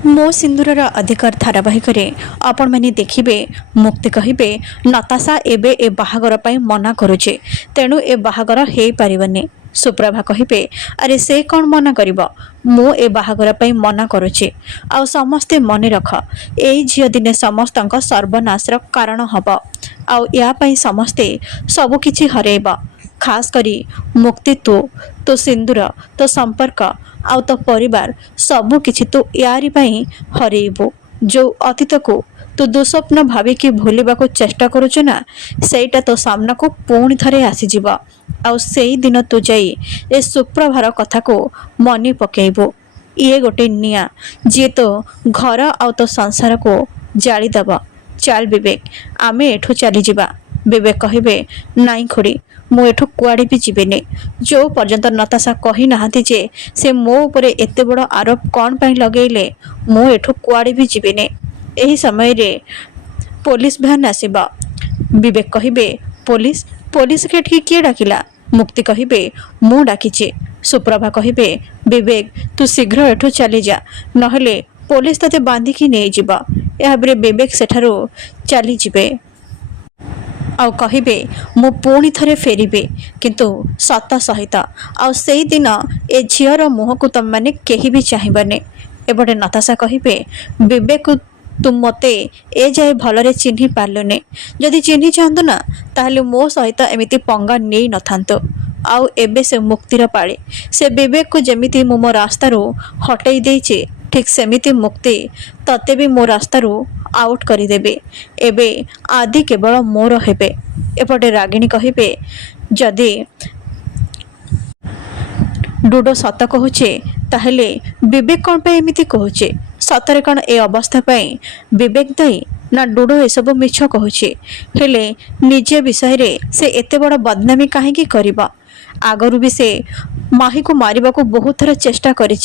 मो सिंदूरर अधिकार धारावाहिक आपण मैंने देखिए मुक्ति कहे नताशा एबे ए बाहागर पई मना करुचे तेणु ए बाहागर हो पारनि। सुप्रभा कहे अरे से कौन मना करिबो मु ए बाहागर पई मना करुचे आ समस्ते मन रख एई झियो दिने समस्तंक सर्वनाशर कारण हब आउ या पई समस्ते सब किछि हरेब खास करी मुक्ति तो सिंदूर तो संपर्क आउ तो परिवार सबु किछि तू यारी पई हरेबु। जो अतीत को तू दुस्वप्न भाविकी भूलिबा को चेष्टा करुछ ना सेटा तो सामना को पुणी थरे आसीजिब आउ सेई दिन तू जाई ए सुप्रभार कथा को मनी पकेइबु। ये गोटे निया जी तो घर आउ तो संसार को जाली दब। चाल विवेक आमे एठू चली जिबा। विवेक कहिबे नाई खोड़ी मु एठू कुआड़े भी जीवेनि। जो पर्यंत नताशा कही नाहांती जे से मो उपरे एते बड़ आरोप कौन पाई लगेइले मु एठू कुआड़े भी जीवेनि। एही समय रे पुलिस भ्यान आसीबा। विवेक कहिबे पुलिस पुलिस के एठी किए डाकिला? मुक्ति कहिबे मु डाकिचे। सुप्रभा कहिबे विवेक तू शीघ्र एठू चली जा नहले पुलिस तते बांधिकी नै जिबा। एहाबरे विवेक सेठारो चली जिबे आउ कहिबे मु पुणी थरे फेरिबे किंतु सत सहित आउ सेई दिन ए झियर मुह को तुम माने केही भी चाहिबाने। एबटे नताशा कहिबे विवेक तुम मते ए जाए भलरे चिन्हि पारलुने जदि चिन्हि चाहंतु ना ताहले मो सहित एमिति पंगा नेई नथांतो। आउ एबे से मुक्तिर पाळे से विवेक को जेमिति मो रास्तारू हटई देइचे ठीक सेमिति मुक्ति तते भी मो रास्तारू आउट करिदेबे। एबे आदि केवल मोर हेबे। एपटे रागिणी कहिबे जदि डुडो सत कहूचे ताहले विवेक कौन पे एमिति कहूचे? सतरे कौन ए अवस्था पाई विवेक दायी ना डुडो एसबू मिछ कहूचे? हेले निजे विषय रे से एते बड़ बदनामी काहेकि करिबा? आगरू भी से माही को मारिबा को बहुत थर चेष्टा करिछि।